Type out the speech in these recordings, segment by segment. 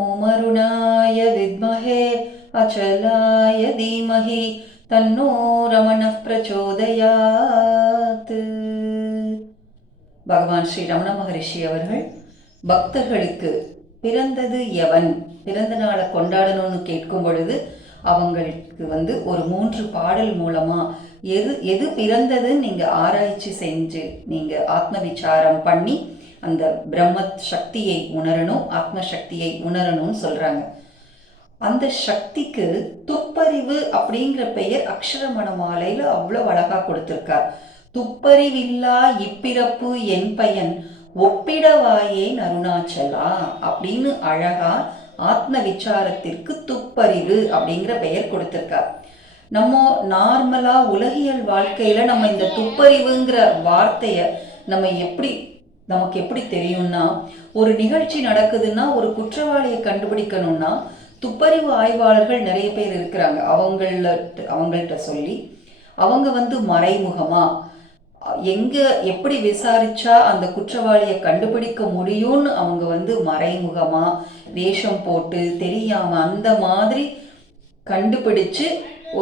ஓம் அருணாய வித்மஹே அச்சலாய தீமஹி தன்னோ ரமணः பிரச்சோதயாத். பகவான் ஸ்ரீ ரமண மகரிஷி அவர்கள் பக்தர்களுக்கு பிறந்தது எவன், பிறந்த நாளை கொண்டாடணும்னு கேட்கும் பொழுது அவங்களுக்கு ஒரு 3 பாடல் மூலமா எது பிறந்ததுன்னு நீங்க ஆராய்ச்சி செஞ்சு நீங்க ஆத்ம விசாரம் பண்ணி அந்த பிரம்ம சக்தியை உணரணும், ஆத்ம சக்தியை உணரணும்னு சொல்றாங்க. அந்த சக்திக்கு துப்பறிவு அப்படிங்கிற பெயர் அக்ஷரமண மாலையில அவ்வளவு அழகா கொடுத்திருக்கார். துப்பறிவில்லா இப்பிறப்பு என் பயன் ஒப்பிடவாயேன் அருணாச்சலா அப்படின்னு அழகா ஆத்ம விசாரத்திற்கு துப்பறிவு அப்படிங்கிற பெயர் கொடுத்திருக்கார். நம்ம நார்மலா உலகியல் வாழ்க்கையில நம்ம இந்த துப்பறிவுங்கிற வார்த்தைய நமக்கு எப்படி தெரியும்னா, ஒரு நிகழ்ச்சி நடக்குதுன்னா ஒரு குற்றவாளியை கண்டுபிடிக்கணும்னா துப்பறிவு ஆய்வாளர்கள் நிறைய பேர் இருக்கிறாங்க. அவங்கள்ட்ட சொல்லி அவங்க மறைமுகமா எப்படி விசாரிச்சா அந்த குற்றவாளியை கண்டுபிடிக்க முடியும்னு அவங்க மறைமுகமா வேஷம் போட்டு தெரியாம அந்த மாதிரி கண்டுபிடிச்சு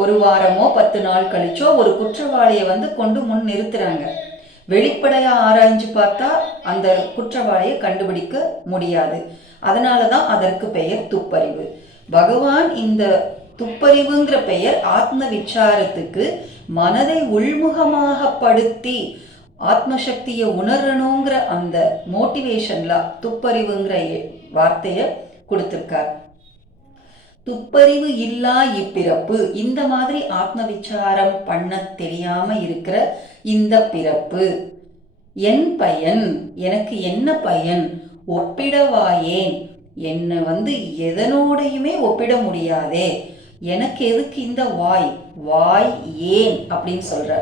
1 வாரமோ 10 நாள் கழிச்சோ ஒரு குற்றவாளியை கொண்டு முன் நிறுத்துறாங்க. வெளிப்படையா ஆராய்ஞ்சு பார்த்தா அந்த குற்றவாளியை கண்டுபிடிக்க முடியாது. அதனாலதான் அதற்கு பெயர் துப்பறிவு. பகவான் இந்த துப்பறிவுங்கிற பெயர் ஆத்ம விசாரத்துக்கு மனதை உள்முகமாக படுத்தி ஆத்மசக்தியை உணரணுங்கிற அந்த மோட்டிவேஷன்ல துப்பறிவுங்கிற வார்த்தைய கொடுத்திருக்கார். துப்பறிவு இல்லா இப்பிறப்பு, இந்த மாதிரி ஆத்ம விசாரம் பண்ண தெரியாம இருக்கிற இந்த பிறப்பு என் பயன், எனக்கு என்ன பயன், ஒப்பிடவாயேன், என்னை எதனோடையுமே ஒப்பிட முடியாதே, எனக்கு எதுக்கு இந்த வாய் ஏன் அப்படின்னு சொல்ற.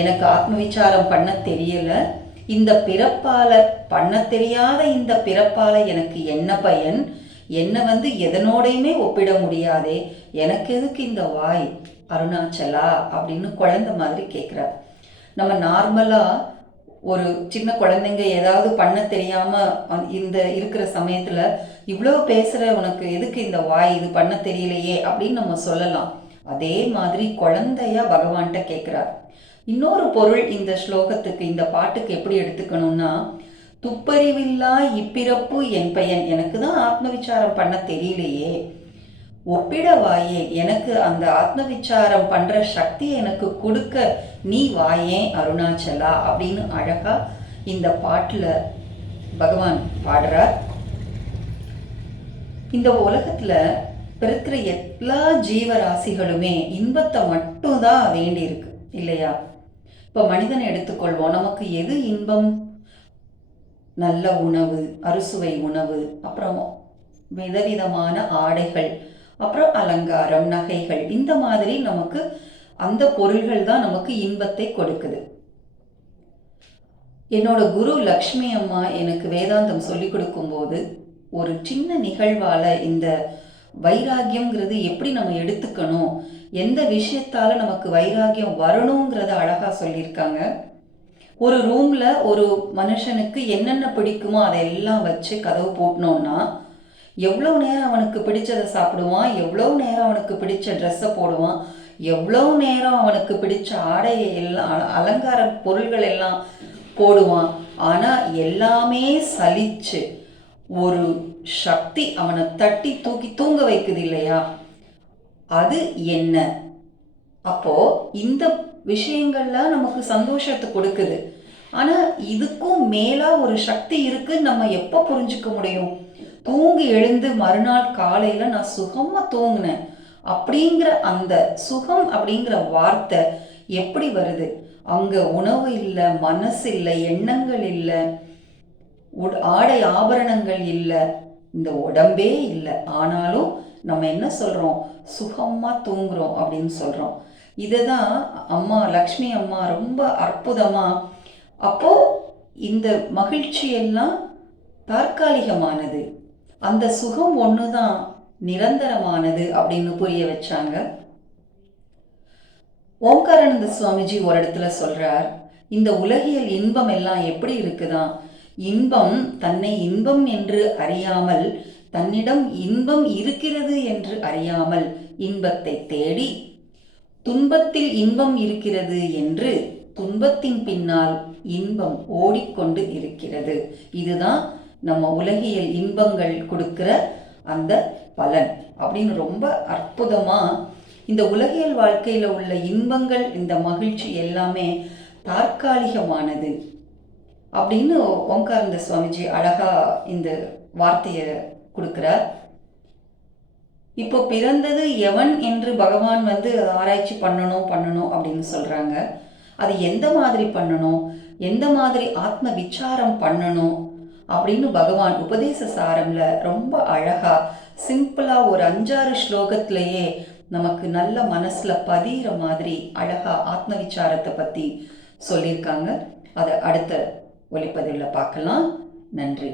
எனக்கு ஆத்ம விசாரம் பண்ண தெரியல, இந்த பிறப்பால பண்ண தெரியாத இந்த பிறப்பால எனக்கு என்ன பயன், என்னை எதனோடையுமே ஒப்பிட முடியாதே, எனக்கு எதுக்கு இந்த வாய் அருணாச்சலா அப்படின்னு குழந்தை மாதிரி கேட்குறார். நம்ம நார்மலா ஒரு சின்ன குழந்தைங்க ஏதாவது பண்ண தெரியாம இந்த இருக்கிற சமயத்துல இவ்வளவு பேசுற உனக்கு எதுக்கு இந்த வாய், இது பண்ண தெரியலையே அப்படின்னு நம்ம சொல்லலாம். அதே மாதிரி குழந்தையா பகவான்கிட்ட கேட்கிறார். இன்னொரு பொருள் இந்த ஸ்லோகத்துக்கு, இந்த பாட்டுக்கு எப்படி எடுத்துக்கணும்னா, துப்பறிவில்லா இப்பிறப்பு என் பயன், எனக்கு தான் ஆத்ம விசாரம் பண்ண தெரியலையே, ஒப்பிடவாயே, எனக்கு அந்த ஆத்ம விசாரம் பண்ற சக்தியை எனக்கு கொடுக்க நீ வாயேன் அருணாச்சலா அப்படின்னு அழகா இந்த பாட்டுல பகவான் பாடுறார். இந்த உலகத்துல பிறக்கிற எல்லா ஜீவராசிகளுமே இன்பத்தை மட்டும்தான் வேண்டி இருக்கு இல்லையா? இப்ப மனிதனை எடுத்துக்கொள்வோம். நமக்கு எது இன்பம்? நல்ல உணவு, அறுசுவை உணவு, அப்புறம் விதவிதமான ஆடைகள், அப்புறம் அலங்காரம், நகைகள், இந்த மாதிரி நமக்கு அந்த பொருள்கள் தான் நமக்கு இன்பத்தை கொடுக்குது. என்னோட குரு லக்ஷ்மி அம்மா எனக்கு வேதாந்தம் சொல்லி கொடுக்கும்போது ஒரு சின்ன நிகழ்வால இந்த வைராகியம்ங்கிறது எப்படி நம்ம எடுத்துக்கணும், எந்த விஷயத்தால நமக்கு வைராகியம் வரணுங்கிறத அழகா சொல்லியிருக்காங்க. ஒரு ரூம்ல ஒரு மனுஷனுக்கு என்னென்ன பிடிக்குமோ அதையெல்லாம் வச்சு கதவு போட்டோம்னா எவ்வளவு நேரம் அவனுக்கு பிடிச்சதை சாப்பிடுவான், எவ்வளவு நேரம் அவனுக்கு பிடிச்ச ட்ரெஸ்ஸை போடுவான், எவ்வளவு நேரம் அவனுக்கு பிடிச்ச ஆடையை எல்லாம் அலங்கார பொருள்கள் எல்லாம் போடுவான். ஆனா எல்லாமே சலிச்சு ஒரு சக்தி அவனை தட்டி தூக்கி தூங்க வைக்குது இல்லையா? அது என்ன? அப்போ இந்த விஷயங்கள்லாம் நமக்கு சந்தோஷத்தை கொடுக்குது. ஆனா இதுக்கும் மேலா ஒரு சக்தி இருக்கு, நம்ம எப்ப புரிஞ்சுக்க முடியும்? தூங்கி எழுந்து மறுநாள் காலையில நான் சுகமா தூங்கினேன் அப்படிங்கிற அந்த சுகம் அப்படிங்கிற வார்த்தை எப்படி வருது? அங்க உணவு இல்லை, மனசு இல்லை, எண்ணங்கள் இல்லை, ஆடை ஆபரணங்கள் இல்லை, இந்த உடம்பே இல்லை. ஆனாலும் நம்ம என்ன சொல்றோம்? சுகமா தூங்குறோம் அப்படின்னு சொல்றோம். இதுதான் அம்மா லக்ஷ்மி அம்மா ரொம்ப அற்புதமா, அப்போ இந்த மகிழ்ச்சி எல்லாம் தற்காலிகமானது, அந்த சுகம் ஒண்ணுதான் நிரந்தரமானது அப்படின்னு புரிய வச்சாங்க. ஓம்காரானந்த சுவாமிஜி ஒரு இடத்துல சொல்றார், இந்த உலகியல் இன்பம் எல்லாம் எப்படி இருக்குதான், இன்பம் தன்னை இன்பம் என்று அறியாமல் தன்னிடம் இன்பம் இருக்கிறது என்று அறியாமல் இன்பத்தை தேடி, துன்பத்தில் இன்பம் இருக்கிறது என்று துன்பத்தின் பின்னால் இன்பம் ஓடிக்கொண்டு இருக்கிறது. இதுதான் நம்ம உலகியல் இன்பங்கள் கொடுக்கிற அந்த பலன் அப்படின்னு ரொம்ப அற்புதமா இந்த உலகியல் வாழ்க்கையில உள்ள இன்பங்கள், இந்த மகிழ்ச்சி எல்லாமே தற்காலிகமானது அப்படின்னு ஓம்காரானந்த சுவாமிஜி அழகா இந்த வார்த்தையை கொடுக்கிறார். இப்போ பிறந்தது எவன் என்று பகவான் ஆராய்ச்சி பண்ணணும் அப்படின்னு சொல்றாங்க. அது எந்த மாதிரி பண்ணணும், எந்த மாதிரி ஆத்ம விசாரம் பண்ணணும் அப்படின்னு பகவான் உபதேச சாரம்ல ரொம்ப அழகா சிம்பிளா ஒரு 5-6 ஸ்லோகத்திலேயே நமக்கு நல்ல மனசுல பதிகிற மாதிரி அழகா ஆத்ம விசாரத்தை பத்தி சொல்லியிருக்காங்க. அதை அடுத்த ஒலிப்பதிவில் பார்க்கலாம். நன்றி.